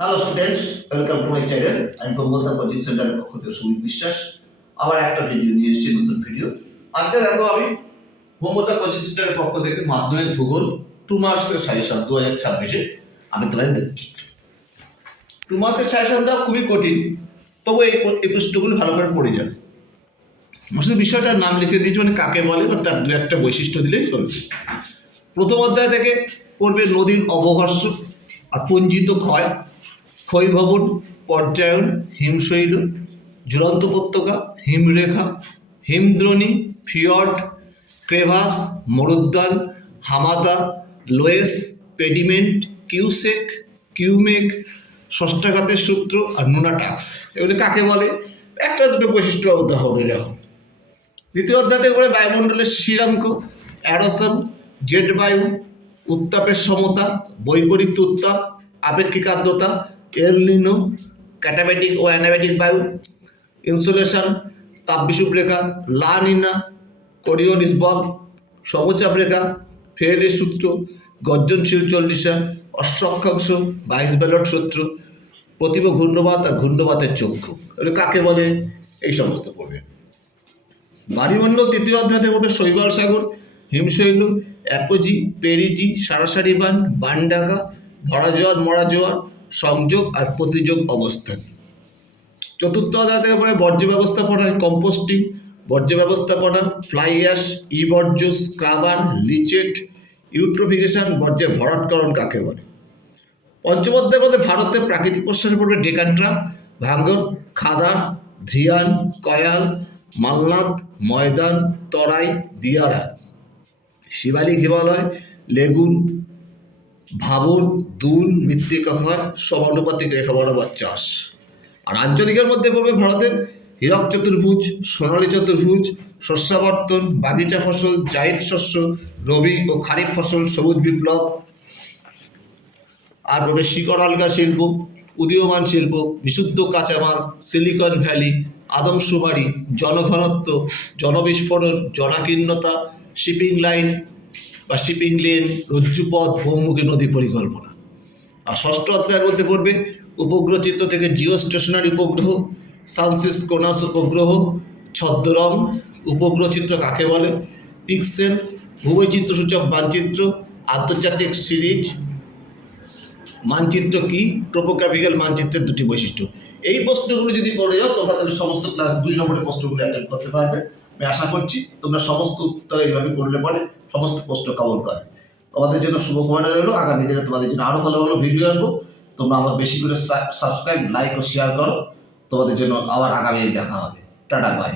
Hello students, welcome to my channel. আমি Pramoda coaching সেন্টারের পক্ষ থেকে সুমিত বিশ্বাস আবার একটা ভিডিও নিয়ে এসেছি, নতুন ভিডিও। আজকে দেখো আমি প্রমোদা কোচিং সেন্টারের পক্ষ থেকে মাধ্যমিক ভূগোল 2 মার্কসের সাজেশন 2026-এ আমি তোমাদের দিচ্ছি। 2 মার্কসের সাজেশন দেওয়া খুবই কঠিন, তবু এই প্রশ্নগুলো ভালো করে পড়ে যাবে। শুধু বিষয়টার নাম লিখে দিয়েছি, মানে কাকে বলে বা তার দু একটা বৈশিষ্ট্য দিলেই চলবে। প্রথম অধ্যায় থেকে পড়বে নদীর অবঘর্ষ আর পুঞ্জিত ক্ষয়, ক্ষয়ভবন, পর্যায়ন, হিমশৈল, ঝুলন্ত উপত্যকা, হিমরেখা, হিমদ্রোণী, ফিয়র্ড, ক্রেভাস, মরুদ্যান, হামাদা, লোয়েস, পেডিমেন্ট, কিউসেক, কিউমেক, ষষ্ঠাঘাতের সূত্র আর নুনাটাক্স। এগুলি কাকে বলে? একটা দুটো বৈশিষ্ট্য উদাহরণ এরকম। দ্বিতীয় অধ্যায় থেকে পড়ে বায়ুমণ্ডলের শিশিরাঙ্ক, অ্যারোসল, জেট বায়ু, উত্তাপের সমতা, বৈপরীত্য উত্তাপ, আপেক্ষিক আর্দ্রতা, এল নিনো, ক্যাটাবেটিক ও অ্যানাবেটিক বায়ু, ইনসুলেশন, তাপবিষুব রেখা, লা নিনা, কোরিওলিস বল, সমচাপ রেখা, ফেরেডের সূত্র, গর্জনশীল চল্লিশা, অষ্টঅক্ষাংশ, 22 ব্যালট সূত্র, প্রতিভ ঘূর্ণবাত আর ঘূর্ণবাতের চক্ষু। এগুলো কাকে বলে? এই সমস্ত পড়বে। বায়ুমণ্ডল তৃতীয় অধ্যায়ে পড়বে শৈবাল সাগর, হিমশৈল, অ্যাপোজি, পেরিজি, সারাসারি বান, বানডাকা, ভরা জোয়ার, মরা জোয়ার, সংযোগ আর প্রতিযোগ অবস্থান। চতুর্থ অধ্যায় থেকে পড়ে বর্জ্য ব্যবস্থাপনা, কম্পোস্টিং, বর্জ্য ব্যবস্থাপনা, ফ্লাই অ্যাশ, ই বর্জ্য, স্ক্রাবার, লিচেট, ইউট্রোফিকেশন, বর্জ্যের ভরাটকরণ কাকে বলে। পঞ্চম অধ্যায়ের মধ্যে ভারতের প্রাকৃতিক প্রশ্নে পড়বে ডেকান্ট্রা, ভাঙ্গর, খাদার, ধিয়ান, কয়াল, মালনাথ, ময়দান, তরাই, দিয়ারা, শিবালিক হিমালয়, লেগুন, ভাবর, দুন, মৃত্তিকা ক্ষয়, সমানুপাতিক রেখা বরাবর চাষ। আর আঞ্চলিকের মধ্যে পড়বে ভারতের হীরক চতুর্ভুজ, সোনালী চতুর্ভুজ, শস্যাবর্তন, বাগিচা ফসল, জায়িদ শস্য, রবি ও খারিফ ফসল, সবুজ বিপ্লব। আর পড়বে শিকড় আলগা শিল্প, উদীয়মান শিল্প, বিশুদ্ধ কাঁচামাল, সিলিকন ভ্যালি, আদমশুমারি, জনঘনত্ব, জনবিস্ফোরণ, জনাকীর্ণতা, শিপিং লাইন বা শিপিং লেন, রজ্জুপথ, বহুমুখী নদী পরিকল্পনা। আর ষষ্ঠ অধ্যায়ের মধ্যে পড়বে উপগ্রহ চিত্র থেকে জিও স্টেশনারি উপগ্রহ, সানসিস কোনাস উপগ্রহ, ছদ্মরং, উপগ্রহ চিত্র কাকে বলে, পিক্সেল, ভূবৈচিত্র্যসূচক মানচিত্র, আন্তর্জাতিক সিরিজ মানচিত্র কি, টোপোগ্রাফিক্যাল মানচিত্রের দুটি বৈশিষ্ট্য। এই প্রশ্নগুলো যদি পড়ে যাও তোমরা তাহলে সমস্ত ক্লাস 2 নম্বরের প্রশ্নগুলো অ্যাটেন্ড করতে পারবে। আমি আশা করছি তোমরা সমস্ত উত্তর এইভাবে করলে পরে সমস্ত প্রশ্ন কভার করবে। তোমাদের জন্য শুভকামনা রইল। আগামী দিনে তোমাদের জন্য আরও ভালো ভালো ভিডিও আনবো। তোমরা আমার বেশি করে সাবস্ক্রাইব, লাইক ও শেয়ার করো। তোমাদের জন্য আবার আগামী দেখা হবে। Ta ta, by.